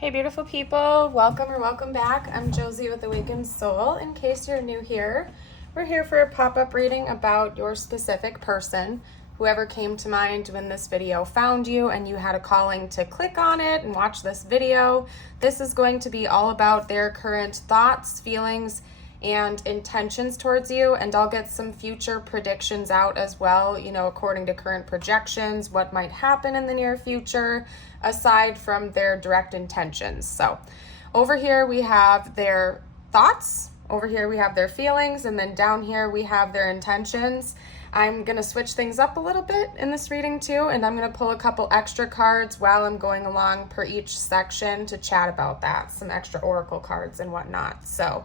Hey beautiful people, welcome or welcome back. I'm Josie with Awakened Soul. In case you're new here, we're here for a pop-up reading about your specific person. Whoever came to mind when this video found you and you had a calling to click on it and watch this video. This is going to be all about their current thoughts, feelings, and intentions towards you, and I'll get some future predictions out as well, according to current projections, what might happen in the near future, aside from their direct intentions. So over here we have their thoughts, over here we have their feelings, and then down here we have their intentions. I'm going to switch things up a little bit in this reading too, and I'm going to pull a couple extra cards while I'm going along per each section to chat about that, some extra oracle cards and whatnot. So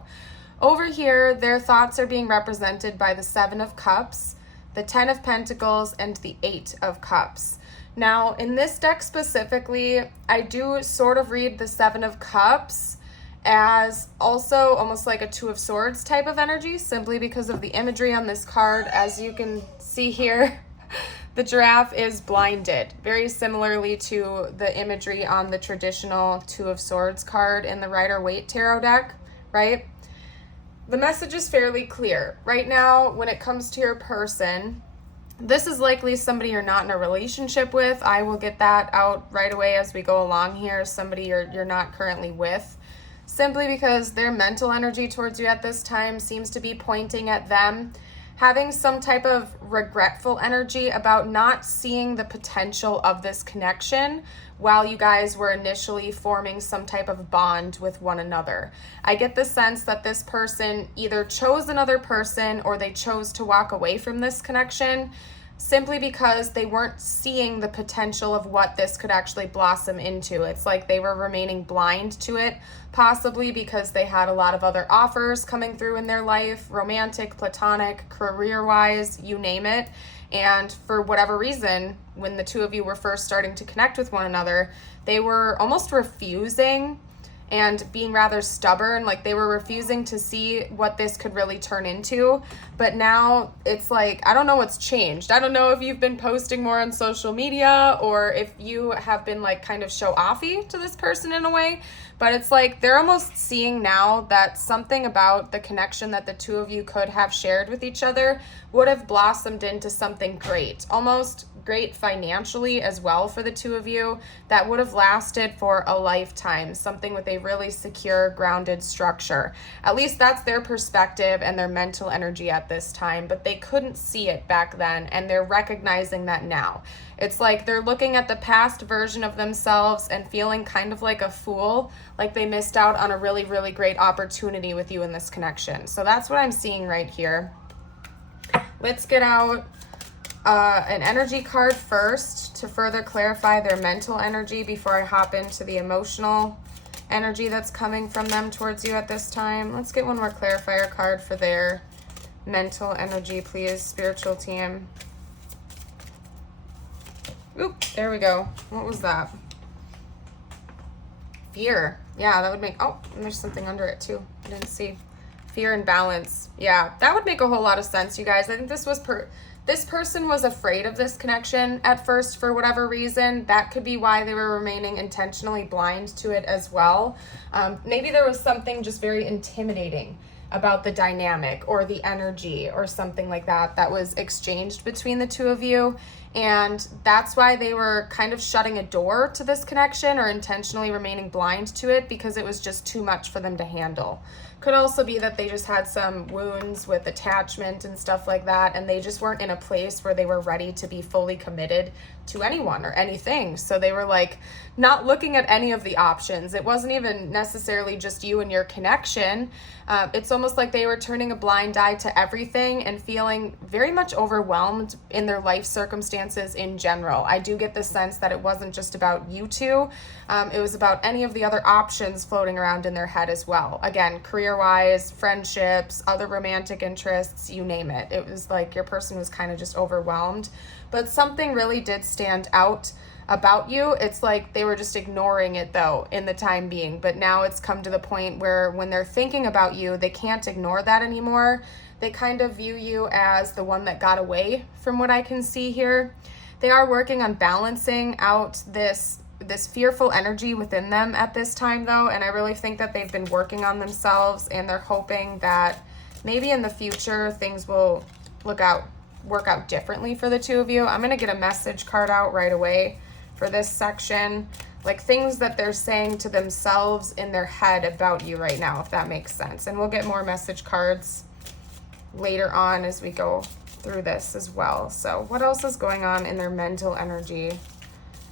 over here, their thoughts are being represented by the 7 of Cups, the 10 of Pentacles, and the 8 of Cups. Now, in this deck specifically, I do sort of read the 7 of Cups as also almost like a 2 of Swords type of energy, simply because of the imagery on this card. As you can see here, the giraffe is blinded, very similarly to the imagery on the traditional 2 of Swords card in the Rider-Waite tarot deck, right? The message is fairly clear. Right now, when it comes to your person, this is likely somebody you're not in a relationship with. I will get that out right away as we go along here. Somebody you're not currently with, simply because their mental energy towards you at this time seems to be pointing at them having some type of regretful energy about not seeing the potential of this connection while you guys were initially forming some type of bond with one another. I get the sense that this person either chose another person or they chose to walk away from this connection simply because they weren't seeing the potential of what this could actually blossom into. It's like they were remaining blind to it, possibly because they had a lot of other offers coming through in their life, romantic, platonic, career-wise, you name it. And for whatever reason, when the two of you were first starting to connect with one another, they were almost refusing and being rather stubborn, like they were refusing to see what this could really turn into. But now it's like, I don't know what's changed. I don't know if you've been posting more on social media or if you have been like kind of show-offy to this person in a way, but it's like they're almost seeing now that something about the connection that the two of you could have shared with each other would have blossomed into something great, almost great financially as well for the two of you, that would have lasted for a lifetime, something with a really secure, grounded structure. At least that's their perspective and their mental energy at this time, but they couldn't see it back then, and they're recognizing that now. It's like they're looking at the past version of themselves and feeling kind of like a fool, like they missed out on a really, really great opportunity with you in this connection. So that's what I'm seeing right here. Let's get out an energy card first to further clarify their mental energy before I hop into the emotional energy that's coming from them towards you at this time. Let's get one more clarifier card for their mental energy, please, spiritual team. Oop, there we go. What was that? Fear. Yeah, that would make, oh, and there's something under it too. I didn't see. Fear and balance. Yeah, that would make a whole lot of sense, you guys. I think this person was afraid of this connection at first for whatever reason. That could be why they were remaining intentionally blind to it as well. Maybe there was something just very intimidating about the dynamic or the energy or something like that was exchanged between the two of you. And that's why they were kind of shutting a door to this connection or intentionally remaining blind to it, because it was just too much for them to handle. Could also be that they just had some wounds with attachment and stuff like that, and they just weren't in a place where they were ready to be fully committed to anyone or anything. So they were like not looking at any of the options. It wasn't even necessarily just you and your connection. It's almost like they were turning a blind eye to everything and feeling very much overwhelmed in their life circumstances in general. I do get the sense that it wasn't just about you two. It was about any of the other options floating around in their head as well. Again, career-wise, friendships, other romantic interests, you name it. It was like your person was kind of just overwhelmed. But something really did stand out about you. It's like they were just ignoring it though in the time being, but now it's come to the point where when they're thinking about you, they can't ignore that anymore. They kind of view you as the one that got away, from what I can see here. They are working on balancing out this this fearful energy within them at this time though, and I really think that they've been working on themselves, and they're hoping that maybe in the future things will work out differently for the two of you. I'm going to get a message card out right away for this section, like things that they're saying to themselves in their head about you right now, if that makes sense. And we'll get more message cards later on as we go through this as well. So what else is going on in their mental energy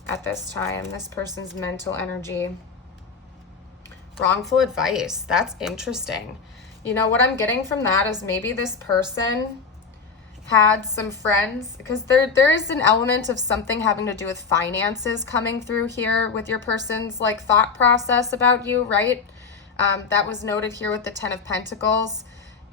at this time? This person's mental energy. Wrongful advice. That's interesting. You know, what I'm getting from that is maybe this person had some friends, because there is an element of something having to do with finances coming through here with your person's like thought process about you, right? That was noted here with the 10 of Pentacles.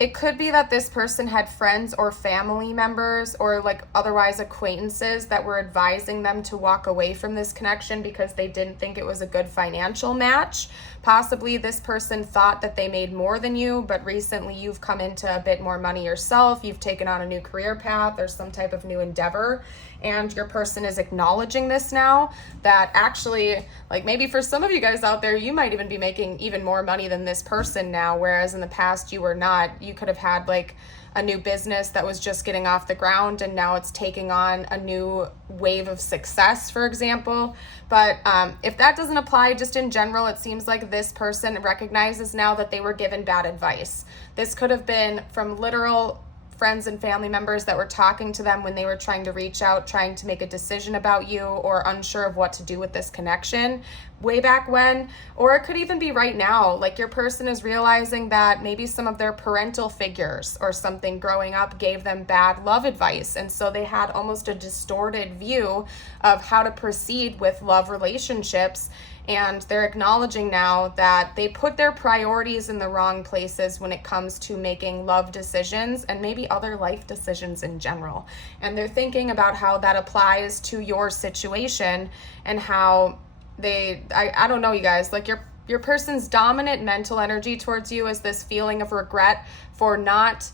It could be that this person had friends or family members or like otherwise acquaintances that were advising them to walk away from this connection because they didn't think it was a good financial match. Possibly this person thought that they made more than you, but recently you've come into a bit more money yourself. You've taken on a new career path or some type of new endeavor, and your person is acknowledging this now, that actually, like maybe for some of you guys out there, you might even be making even more money than this person now, whereas in the past you were not. You could have had like a new business that was just getting off the ground and now it's taking on a new wave of success, for example. But if that doesn't apply, just in general, it seems like this person recognizes now that they were given bad advice. This could have been from literal friends and family members that were talking to them when they were trying to reach out, trying to make a decision about you, or unsure of what to do with this connection way back when. Or it could even be right now, like your person is realizing that maybe some of their parental figures or something growing up gave them bad love advice, and so they had almost a distorted view of how to proceed with love relationships. And they're acknowledging now that they put their priorities in the wrong places when it comes to making love decisions and maybe other life decisions in general. And they're thinking about how that applies to your situation and how I don't know, you guys, like your person's dominant mental energy towards you is this feeling of regret for not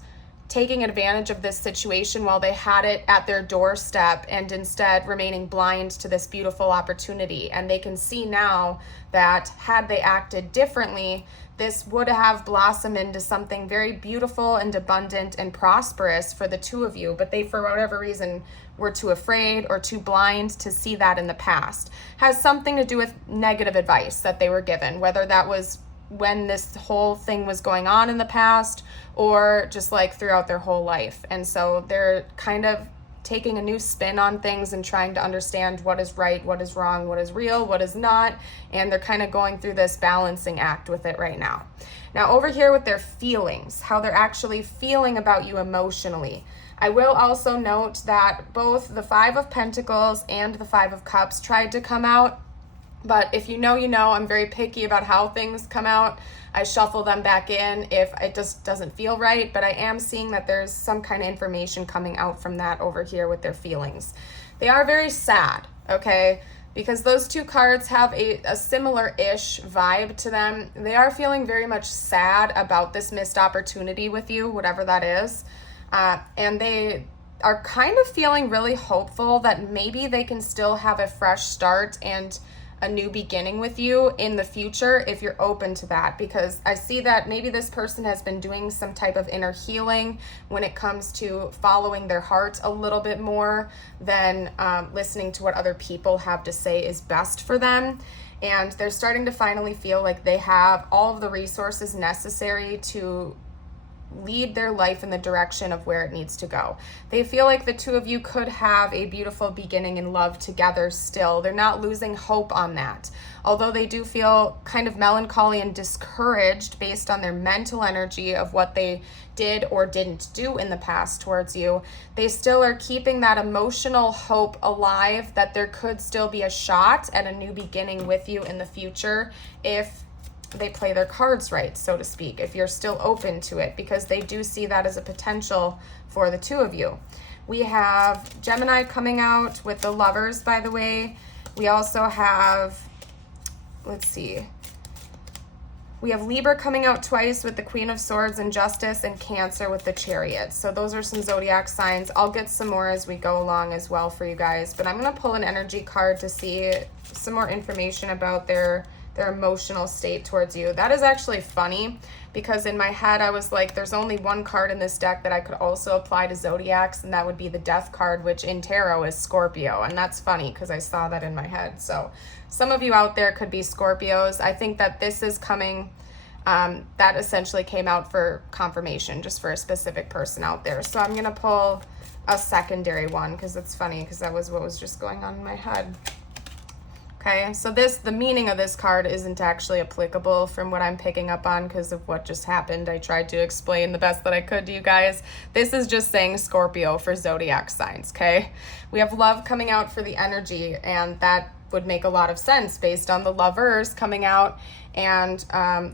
taking advantage of this situation while they had it at their doorstep and instead remaining blind to this beautiful opportunity. And they can see now that had they acted differently, this would have blossomed into something very beautiful and abundant and prosperous for the two of you. But they, for whatever reason, were too afraid or too blind to see that in the past. Has something to do with negative advice that they were given, whether that was when this whole thing was going on in the past or just like throughout their whole life. And so they're kind of taking a new spin on things and trying to understand what is right, what is wrong, what is real, what is not. And they're kind of going through this balancing act with it right now. Now over here with their feelings, how they're actually feeling about you emotionally. I will also note that both the 5 of Pentacles and the 5 of Cups tried to come out. But if you know, you know, I'm very picky about how things come out. I shuffle them back in if it just doesn't feel right. But I am seeing that there's some kind of information coming out from that over here with their feelings. They are very sad, okay? Because those two cards have a similar-ish vibe to them. They are feeling very much sad about this missed opportunity with you, whatever that is. And they are kind of feeling really hopeful that maybe they can still have a fresh start and a new beginning with you in the future if you're open to that, because I see that maybe this person has been doing some type of inner healing when it comes to following their heart a little bit more than listening to what other people have to say is best for them. And they're starting to finally feel like they have all of the resources necessary to lead their life in the direction of where it needs to go. They feel like the two of you could have a beautiful beginning in love together still. They're not losing hope on that. Although they do feel kind of melancholy and discouraged based on their mental energy of what they did or didn't do in the past towards you, they still are keeping that emotional hope alive that there could still be a shot at a new beginning with you in the future if they play their cards right, so to speak, if you're still open to it, because they do see that as a potential for the two of you. We have Gemini coming out with the Lovers, by the way. We also have, let's see, we have Libra coming out twice with the Queen of Swords and Justice, and Cancer with the Chariot. So those are some zodiac signs. I'll get some more as we go along as well for you guys, but I'm going to pull an energy card to see some more information about their emotional state towards you. That is actually funny because in my head I was like, there's only one card in this deck that I could also apply to zodiacs, and that would be the Death card, which in tarot is Scorpio. And that's funny because I saw that in my head. So some of you out there could be Scorpios. I think that this is coming, that essentially came out for confirmation, just for a specific person out there. So I'm going to pull a secondary one because it's funny because that was what was just going on in my head. Okay, so the meaning of this card isn't actually applicable from what I'm picking up on because of what just happened. I tried to explain the best that I could to you guys. This is just saying Scorpio for zodiac signs, okay? We have love coming out for the energy, and that would make a lot of sense based on the Lovers coming out and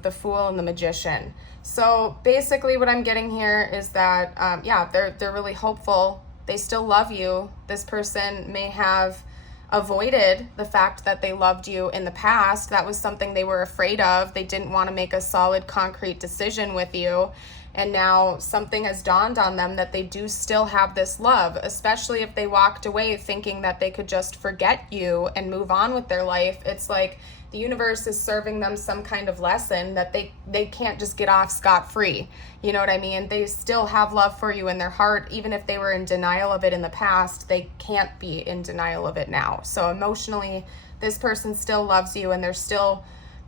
the Fool and the Magician. So basically what I'm getting here is that, yeah, they're really hopeful. They still love you. This person may have avoided the fact that they loved you in the past. That was something they were afraid of. They didn't want to make a solid, concrete decision with you. And now something has dawned on them that they do still have this love, especially if they walked away thinking that they could just forget you and move on with their life. It's like the universe is serving them some kind of lesson that they can't just get off scot-free. You know what I mean? They still have love for you in their heart. Even if they were in denial of it in the past, they can't be in denial of it now. So emotionally, this person still loves you, and they're still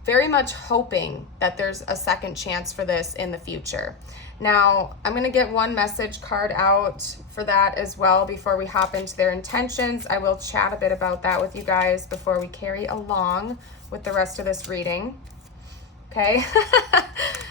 very much hoping that there's a second chance for this in the future. Now, I'm going to get one message card out for that as well before we hop into their intentions. I will chat a bit about that with you guys before we carry along with the rest of this reading. Okay?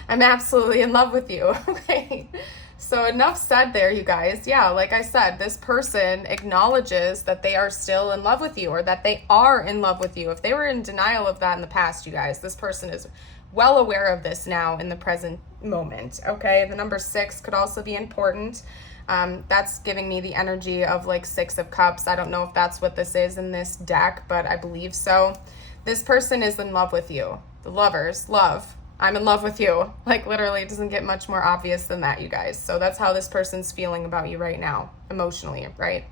I'm absolutely in love with you. Okay? So enough said there, you guys. Yeah, like I said, this person acknowledges that they are still in love with you, or that they are in love with you. If they were in denial of that in the past, you guys, this person is well aware of this now in the present moment. Okay, the number 6 could also be important. That's giving me the energy of like 6 of Cups. I don't know if that's what this is in this deck, but I believe so. This person is in love with you. The Lovers, love. I'm in love with you. Like literally, it doesn't get much more obvious than that, you guys. So that's how this person's feeling about you right now, emotionally, right?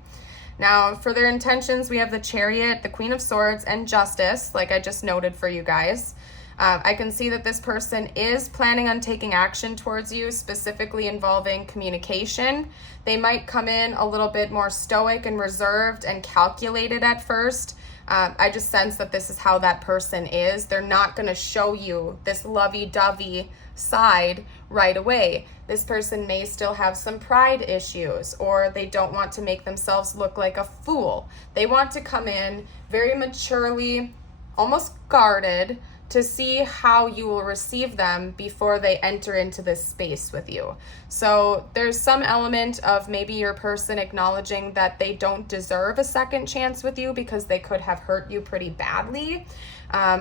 Now, for their intentions, we have the Chariot, the Queen of Swords, and Justice, like I just noted for you guys. I can see that this person is planning on taking action towards you, specifically involving communication. They might come in a little bit more stoic and reserved and calculated at first. I just sense that this is how that person is. They're not going to show you this lovey-dovey side right away. This person may still have some pride issues, or they don't want to make themselves look like a fool. They want to come in very maturely, almost guarded, to see how you will receive them before they enter into this space with you. So there's some element of maybe your person acknowledging that they don't deserve a second chance with you because they could have hurt you pretty badly.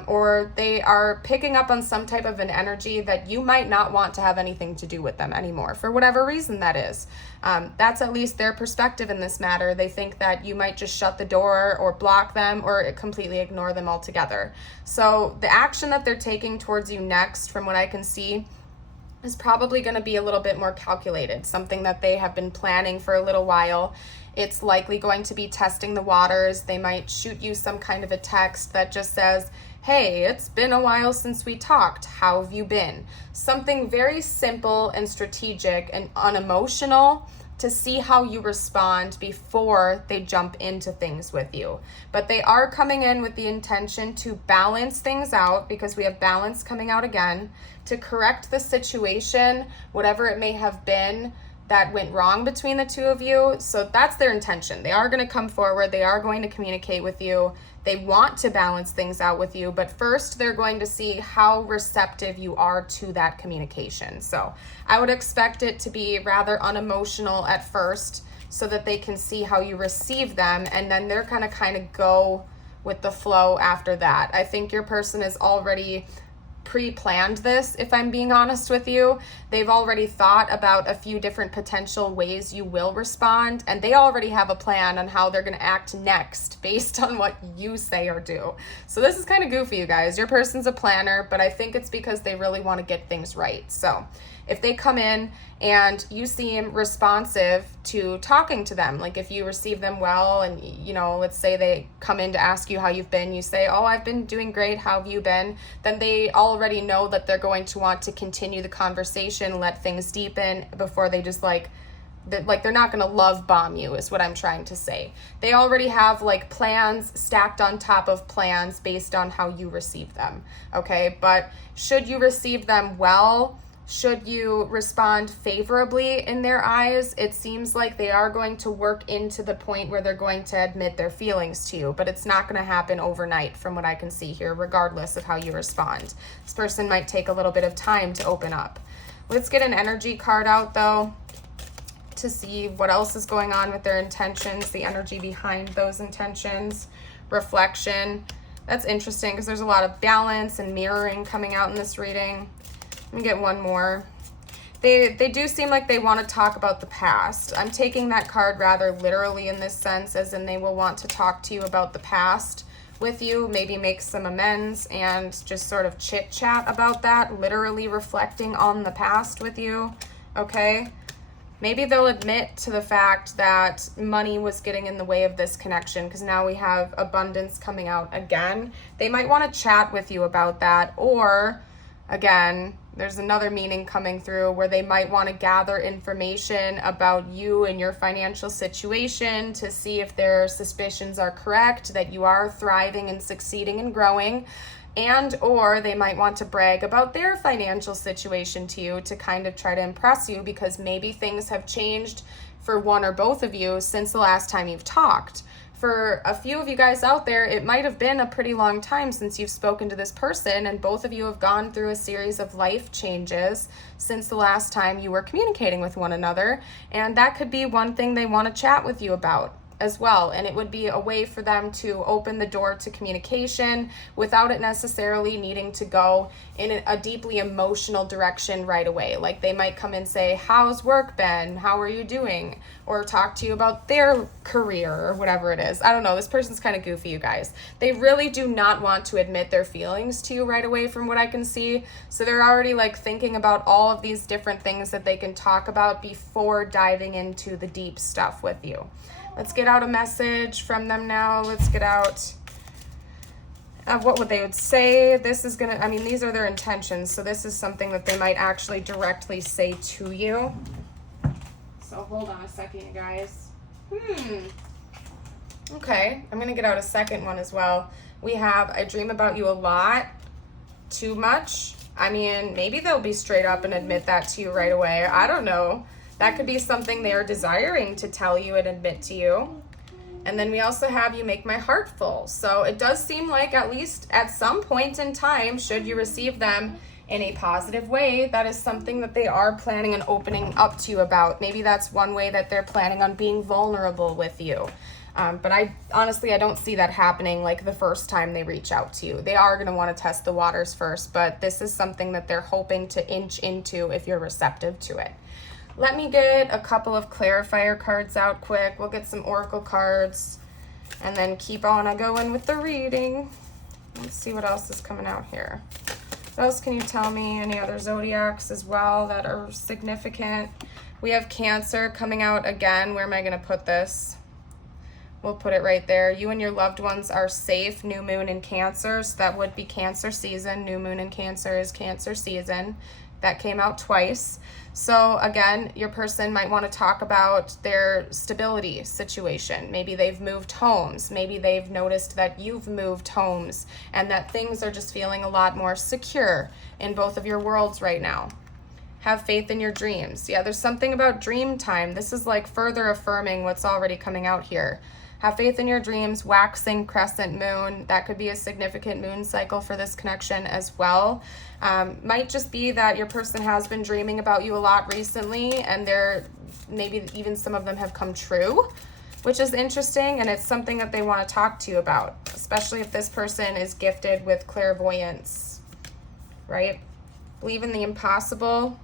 Or they are picking up on some type of an energy that you might not want to have anything to do with them anymore, for whatever reason that is. That's at least their perspective in this matter. They think that you might just shut the door or block them or completely ignore them altogether. So the action that they're taking towards you next, from what I can see, is probably going to be a little bit more calculated, something that they have been planning for a little while. It's likely going to be testing the waters. They might shoot you some kind of a text that just says, hey, it's been a while since we talked. How have you been? Something very simple and strategic and unemotional to see how you respond before they jump into things with you. But they are coming in with the intention to balance things out, because we have balance coming out again, to correct the situation, whatever it may have been that went wrong between the two of you. So that's their intention. They are going to come forward. They are going to communicate with you. They want to balance things out with you, but first they're going to see how receptive you are to that communication. So I would expect it to be rather unemotional at first so that they can see how you receive them, and then they're going to kind of go with the flow after that. I think your person is already pre-planned this, if I'm being honest with you. They've already thought about a few different potential ways you will respond, and they already have a plan on how they're going to act next based on what you say or do. So this is kind of goofy, you guys. Your person's a planner, but I think it's because they really want to get things right. So if they come in and you seem responsive to talking to them, like if you receive them well and, you know, let's say they come in to ask you how you've been, you say, oh, I've been doing great, how have you been? Then they already know that they're going to want to continue the conversation, let things deepen before they just like they're not going to love bomb you is what I'm trying to say. They already have like plans stacked on top of plans based on how you receive them. Okay. But should you receive them well, should you respond favorably in their eyes, it seems like they are going to work into the point where they're going to admit their feelings to you, but it's not going to happen overnight from what I can see here, regardless of how you respond. This person might take a little bit of time to open up. Let's get an energy card out though, to see what else is going on with their intentions, the energy behind those intentions. Reflection. That's interesting because there's a lot of balance and mirroring coming out in this reading. Let me get one more. They do seem like they want to talk about the past. I'm taking that card rather literally in this sense, as in they will want to talk to you about the past with you, maybe make some amends and just sort of chit chat about that, literally reflecting on the past with you. Okay. Maybe they'll admit to the fact that money was getting in the way of this connection, because now we have abundance coming out again. They might want to chat with you about that, or again, there's another meaning coming through where they might want to gather information about you and your financial situation to see if their suspicions are correct, that you are thriving and succeeding and growing. And or they might want to brag about their financial situation to you to kind of try to impress you, because maybe things have changed for one or both of you since the last time you've talked. For a few of you guys out there, it might have been a pretty long time since you've spoken to this person, and both of you have gone through a series of life changes since the last time you were communicating with one another, and that could be one thing they want to chat with you about as well. And it would be a way for them to open the door to communication without it necessarily needing to go in a deeply emotional direction right away. Like they might come and say, how's work been? How are you doing? Or talk to you about their career or whatever it is. I don't know. This person's kind of goofy, you guys. They really do not want to admit their feelings to you right away from what I can see. So they're already like thinking about all of these different things that they can talk about before diving into the deep stuff with you. Let's get out a message from them now. Let's get out what would they would say. This is gonna, I mean, these are their intentions. So this is something that they might actually directly say to you. So hold on a second, you guys. Okay, I'm gonna get out a second one as well. We have, I dream about you a lot, too much. I mean, maybe they'll be straight up and admit that to you right away. I don't know. That could be something they are desiring to tell you and admit to you. And then we also have you make my heart full. So it does seem like at least at some point in time, should you receive them in a positive way, that is something that they are planning on opening up to you about. Maybe that's one way that they're planning on being vulnerable with you. But I honestly don't see that happening like the first time they reach out to you. They are going to want to test the waters first, but this is something that they're hoping to inch into if you're receptive to it. Let me get a couple of clarifier cards out quick. We'll get some oracle cards and then keep on going with the reading. Let's see what else is coming out here. What else can you tell me? Any other zodiacs as well that are significant? We have Cancer coming out again. Where am I going to put this? We'll put it right there. You and your loved ones are safe. New moon in Cancer. So that would be Cancer season. New moon in Cancer is Cancer season. That came out twice. So again, your person might want to talk about their stability situation. Maybe they've moved homes. Maybe they've noticed that you've moved homes and that things are just feeling a lot more secure in both of your worlds right now. Have faith in your dreams. Yeah, there's something about dream time. This is like further affirming what's already coming out here. Have faith in your dreams, waxing crescent moon. That could be a significant moon cycle for this connection as well. Might just be that your person has been dreaming about you a lot recently, and they're maybe even some of them have come true, which is interesting, and it's something that they want to talk to you about, especially if this person is gifted with clairvoyance, right? Believe in the impossible.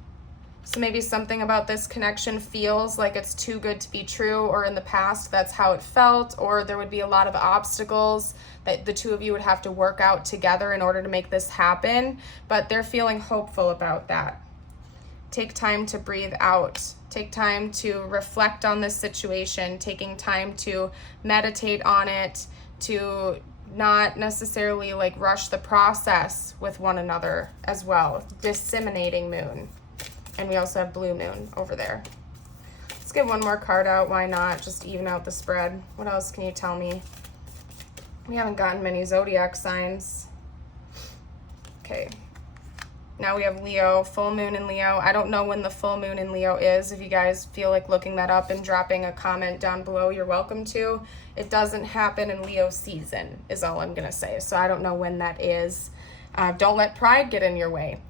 So maybe something about this connection feels like it's too good to be true, or in the past that's how it felt, or there would be a lot of obstacles that the two of you would have to work out together in order to make this happen, but they're feeling hopeful about that. Take time to breathe out. Take time to reflect on this situation, taking time to meditate on it, to not necessarily like rush the process with one another as well. Disseminating moon. And we also have blue moon over there. Let's get one more card out. Why not? Just even out the spread. What else can you tell me? We haven't gotten many zodiac signs. Okay. Now we have Leo, full moon in Leo. I don't know when the full moon in Leo is. If you guys feel like looking that up and dropping a comment down below, you're welcome to. It doesn't happen in Leo season, is all I'm going to say. So I don't know when that is. Don't let pride get in your way.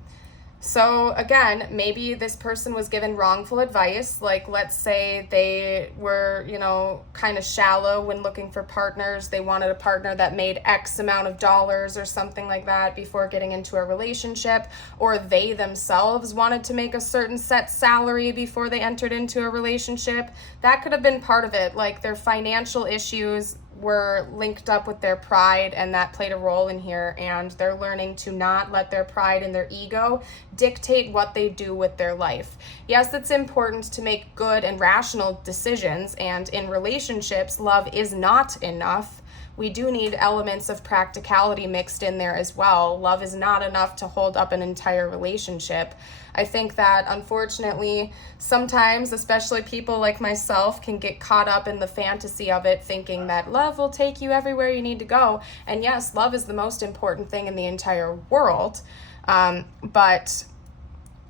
So again, maybe this person was given wrongful advice. Like, let's say they were, you know, kind of shallow when looking for partners. They wanted a partner that made X amount of dollars or something like that before getting into a relationship, or they themselves wanted to make a certain set salary before they entered into a relationship. That could have been part of it. Like, their financial issues were linked up with their pride, and that played a role in here, and they're learning to not let their pride and their ego dictate what they do with their life. Yes, it's important to make good and rational decisions, and in relationships, love is not enough. We do need elements of practicality mixed in there as well. Love is not enough to hold up an entire relationship. I think that unfortunately, sometimes, especially people like myself, can get caught up in the fantasy of it, thinking that love will take you everywhere you need to go. And yes, love is the most important thing in the entire world. But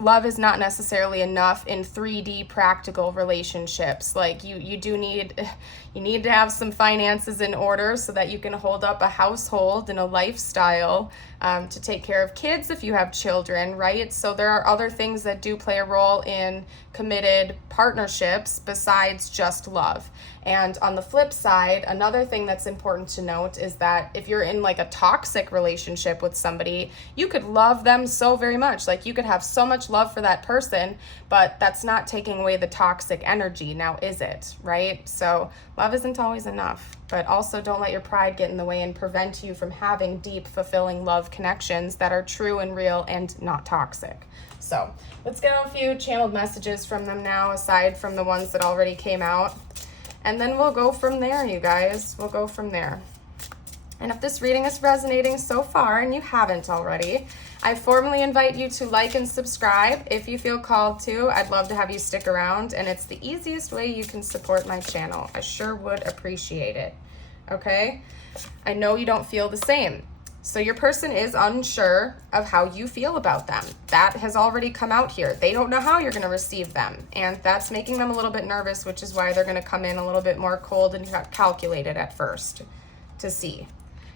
love is not necessarily enough in 3D practical relationships. Like you need to have some finances in order so that you can hold up a household and a lifestyle, to take care of kids if you have children, right? So there are other things that do play a role in committed partnerships besides just love. And on the flip side, another thing that's important to note is that if you're in like a toxic relationship with somebody, you could love them so very much. Like, you could have so much love for that person, but that's not taking away the toxic energy, now is it, right? So love isn't always enough, but also don't let your pride get in the way and prevent you from having deep, fulfilling love connections that are true and real and not toxic. So let's get a few channeled messages from them now, aside from the ones that already came out. And then we'll go from there, you guys. We'll go from there. And if this reading is resonating so far and you haven't already, I formally invite you to like and subscribe if you feel called to. I'd love to have you stick around, and it's the easiest way you can support my channel. I sure would appreciate it. Okay? I know you don't feel the same. So your person is unsure of how you feel about them. That has already come out here. They don't know how you're going to receive them, and that's making them a little bit nervous, which is why they're going to come in a little bit more cold and calculated at first to see.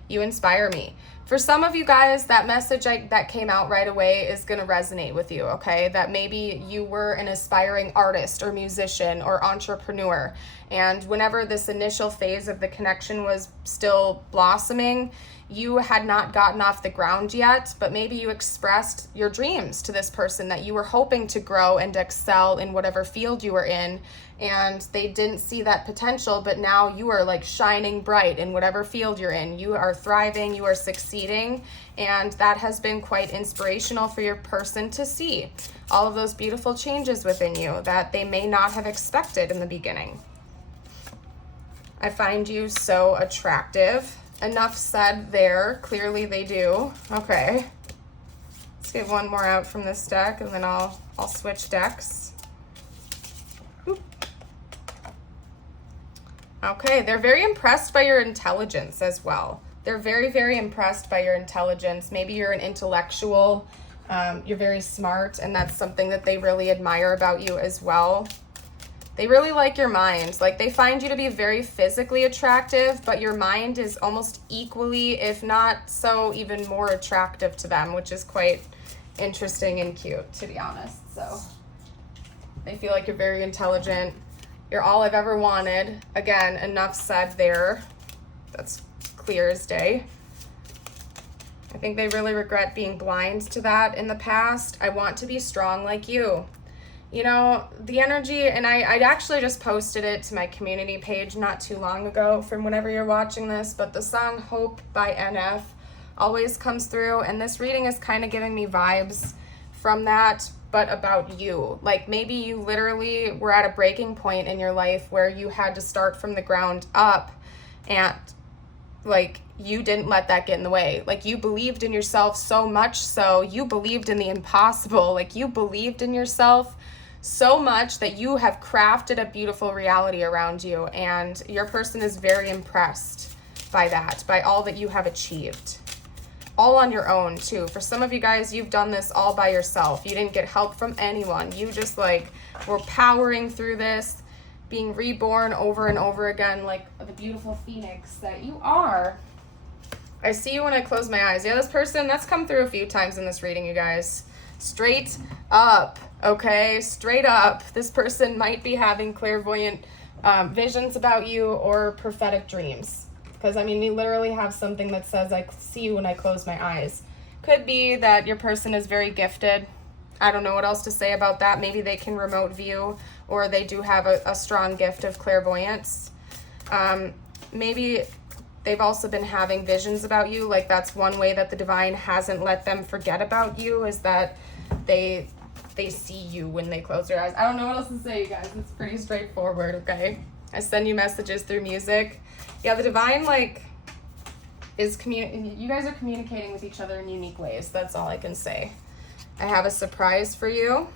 You inspire me. For some of you guys, that message that came out right away is going to resonate with you, okay? That maybe you were an aspiring artist or musician or entrepreneur, and whenever this initial phase of the connection was still blossoming, you had not gotten off the ground yet, but maybe you expressed your dreams to this person, that you were hoping to grow and excel in whatever field you were in, and they didn't see that potential, but now you are like shining bright in whatever field you're in. You are thriving, you are succeeding, and that has been quite inspirational for your person to see. All of those beautiful changes within you that they may not have expected in the beginning. I find you so attractive. Enough said there. Clearly they do. Okay. Let's get one more out from this deck, and then I'll switch decks. Oop. Okay, they're very impressed by your intelligence as well. They're very, very impressed by your intelligence. Maybe you're an intellectual. You're very smart, and that's something that they really admire about you as well. They really like your mind. Like, they find you to be very physically attractive, but your mind is almost equally, if not so, even more attractive to them, which is quite interesting and cute, to be honest. So they feel like you're very intelligent. You're all I've ever wanted. Again, enough said there. That's clear as day. I think they really regret being blind to that in the past. I want to be strong like you. You know, the energy, and I actually just posted it to my community page not too long ago from whenever you're watching this, but the song Hope by NF always comes through, and this reading is kind of giving me vibes from that, but about you. Like maybe you literally were at a breaking point in your life where you had to start from the ground up, and like you didn't let that get in the way. Like you believed in yourself so much so you believed in the impossible. Like you believed in yourself so much that you have crafted a beautiful reality around you, and your person is very impressed by that, by all that you have achieved. All on your own too. For some of you guys, you've done this all by yourself. You didn't get help from anyone. You just like were powering through this, being reborn over and over again like the beautiful phoenix that you are. I see you when I close my eyes. Yeah, this person, that's come through a few times in this reading, you guys. Straight up, okay? Straight up. This person might be having clairvoyant visions about you or prophetic dreams. Because, I mean, we literally have something that says, I see you when I close my eyes. Could be that your person is very gifted. I don't know what else to say about that. Maybe they can remote view, or they do have a strong gift of clairvoyance. Maybe they've also been having visions about you. Like that's one way that the divine hasn't let them forget about you, is that they see you when they close their eyes. I don't know what else to say, you guys. It's pretty straightforward, okay? I send you messages through music. Yeah, the divine, like, is you guys are communicating with each other in unique ways. That's all I can say. I have a surprise for you.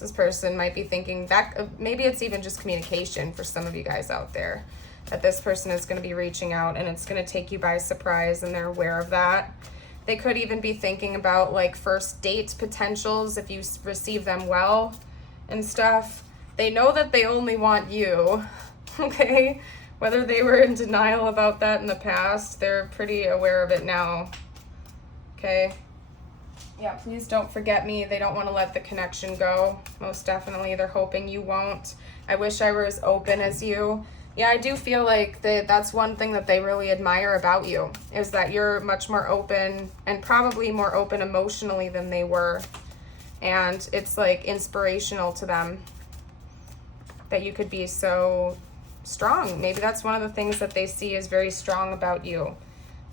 This person might be thinking that maybe it's even just communication for some of you guys out there, that this person is going to be reaching out and it's going to take you by surprise, and they're aware of that. They could even be thinking about like first date potentials if you receive them well and stuff. They know that they only want you, okay? Whether they were in denial about that in the past, they're pretty aware of it now, okay? Yeah, please don't forget me. They don't want to let the connection go. Most definitely. They're hoping you won't. I wish I were as open as you. Yeah, I do feel like that's one thing that they really admire about you, is that you're much more open, and probably more open emotionally than they were. And it's like inspirational to them that you could be so strong. Maybe that's one of the things that they see is very strong about you,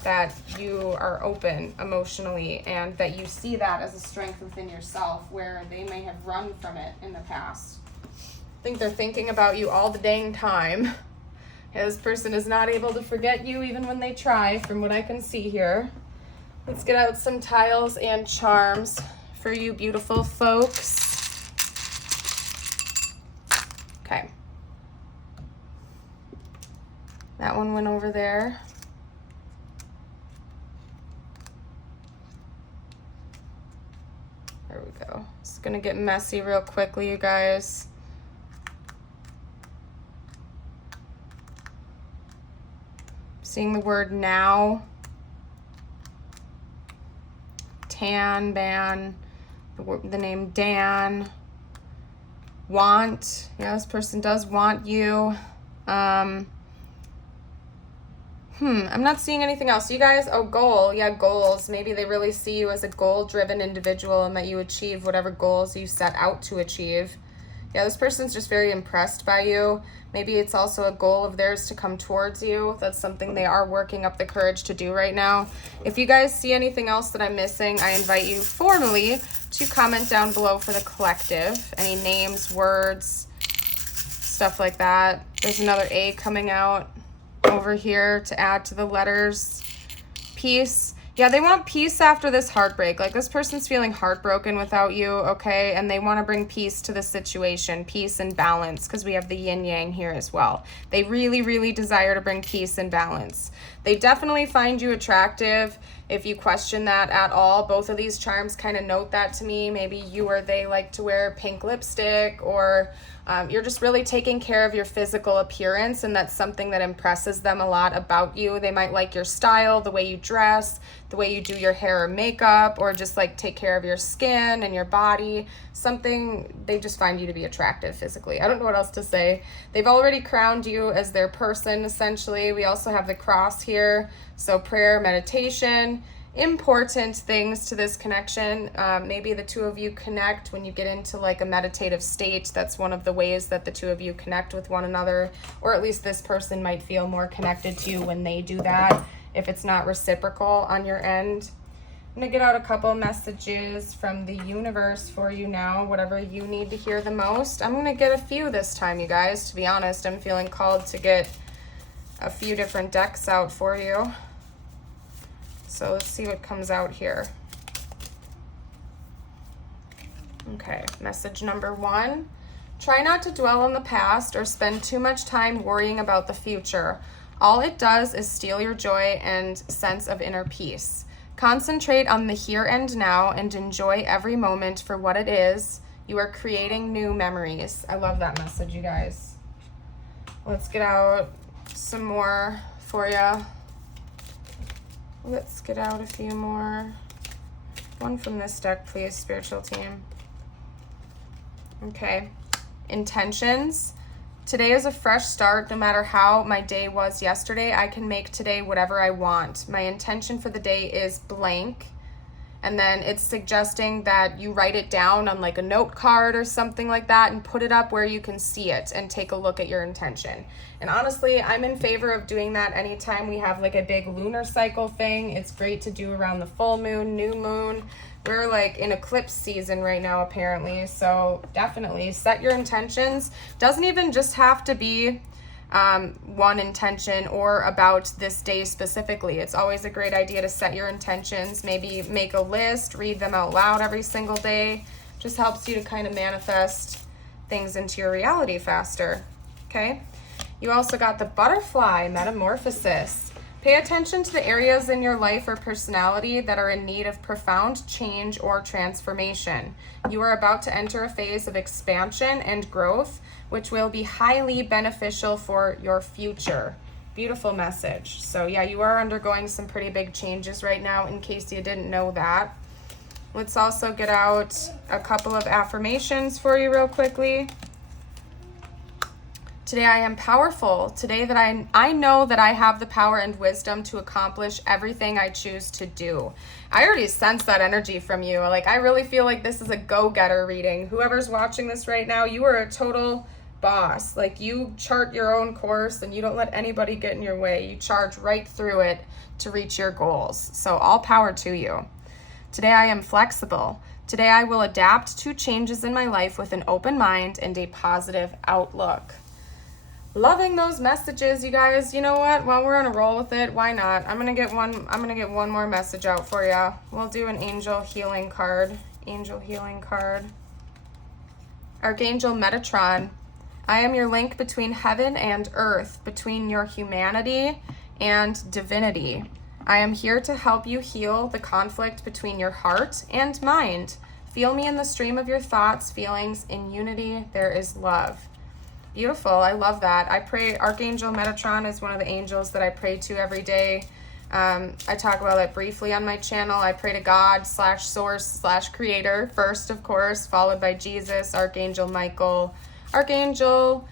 that you are open emotionally, and that you see that as a strength within yourself, where they may have run from it in the past. I think they're thinking about you all the dang time. This person is not able to forget you even when they try, from what I can see here. Let's get out some tiles and charms for you beautiful folks. Okay. That one went over there. There we go. It's gonna get messy real quickly, you guys. Seeing the word now. Tan, ban, the name Dan. Want. Yeah, this person does want you. I'm not seeing anything else. You guys, oh, goal. Yeah, goals. Maybe they really see you as a goal-driven individual, and that you achieve whatever goals you set out to achieve. Yeah, this person's just very impressed by you. Maybe it's also a goal of theirs to come towards you. That's something they are working up the courage to do right now. If you guys see anything else that I'm missing, I invite you formally to comment down below for the collective. Any names, words, stuff like that. There's another A coming out over here to add to the letters. Peace. Yeah, they want peace after this heartbreak. Like, this person's feeling heartbroken without you, okay? And they want to bring peace to the situation, peace and balance, because we have the yin-yang here as well. They really, really desire to bring peace and balance. They definitely find you attractive. If you question that at all, both of these charms kind of note that to me. Maybe you or they like to wear pink lipstick, or you're just really taking care of your physical appearance, and that's something that impresses them a lot about you. They might like your style, the way you dress, the way you do your hair or makeup, or just like take care of your skin and your body. Something, they just find you to be attractive physically. I don't know what else to say. They've already crowned you as their person, essentially. We also have the cross here. So prayer, meditation, important things to this connection. Maybe the two of you connect when you get into like a meditative state. That's one of the ways that the two of you connect with one another, or at least this person might feel more connected to you when they do that, if it's not reciprocal on your end. I'm gonna get out a couple messages from the universe for you now, whatever you need to hear the most. I'm gonna get a few this time, you guys. To be honest, I'm feeling called to get a few different decks out for you. So let's see what comes out here. Okay, message number 1. Try not to dwell on the past or spend too much time worrying about the future. All it does is steal your joy and sense of inner peace. Concentrate on the here and now and enjoy every moment for what it is. You are creating new memories. I love that message, you guys. Let's get out some more for you. Let's get out a few more. One from this deck, please, spiritual team. Okay. Intentions. Today is a fresh start. No matter how my day was yesterday, I can make today whatever I want. My intention for the day is blank. And then it's suggesting that you write it down on like a note card or something like that and put it up where you can see it and take a look at your intention. And honestly, I'm in favor of doing that anytime we have like a big lunar cycle thing. It's great to do around the full moon, new moon. We're like in eclipse season right now, apparently. So definitely set your intentions. Doesn't even just have to be one intention or about this day specifically. It's always a great idea to set your intentions. Maybe make a list, read them out loud every single day. Just helps you to kind of manifest things into your reality faster. Okay. You also got the butterfly metamorphosis. Pay attention to the areas in your life or personality that are in need of profound change or transformation. You are about to enter a phase of expansion and growth, which will be highly beneficial for your future. Beautiful message. So yeah, you are undergoing some pretty big changes right now, in case you didn't know that. Let's also get out a couple of affirmations for you real quickly. Today I am powerful. Today that I know that I have the power and wisdom to accomplish everything I choose to do. I already sense that energy from you. Like, I really feel like this is a go-getter reading. Whoever's watching this right now, you are a total boss. Like, you chart your own course and you don't let anybody get in your way. You charge right through it to reach your goals. So all power to you. Today I am flexible. Today I will adapt to changes in my life with an open mind and a positive outlook. Loving those messages, you guys. You know what? While we're on a roll with it, why not? I'm gonna get one more message out for you. We'll do an angel healing card. Angel healing card. Archangel Metatron. I am your link between heaven and earth, between your humanity and divinity. I am here to help you heal the conflict between your heart and mind. Feel me in the stream of your thoughts, feelings. In unity, there is love. Beautiful. I love that. I pray Archangel Metatron is one of the angels that I pray to every day. I talk about it briefly on my channel. I pray to God /source /creator first, of course, followed by Jesus, Archangel Michael, Archangel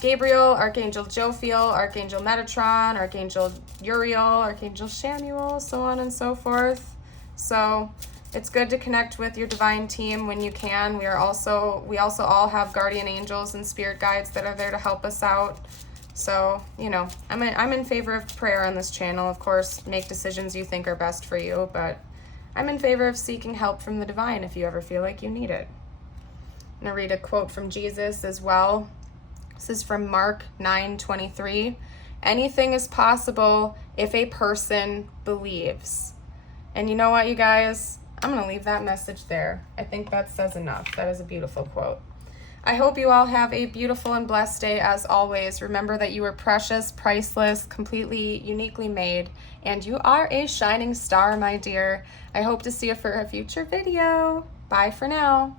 Gabriel, Archangel Jophiel, Archangel Metatron, Archangel Uriel, Archangel Samuel, so on and so forth. So it's good to connect with your divine team when you can. We also all have guardian angels and spirit guides that are there to help us out. So, you know, I'm in favor of prayer on this channel. Of course, make decisions you think are best for you, but I'm in favor of seeking help from the divine if you ever feel like you need it. I'm going to read a quote from Jesus as well. This is from Mark 9:23. Anything is possible if a person believes. And you know what, you guys? I'm going to leave that message there. I think that says enough. That is a beautiful quote. I hope you all have a beautiful and blessed day as always. Remember that you are precious, priceless, completely, uniquely made, and you are a shining star, my dear. I hope to see you for a future video. Bye for now.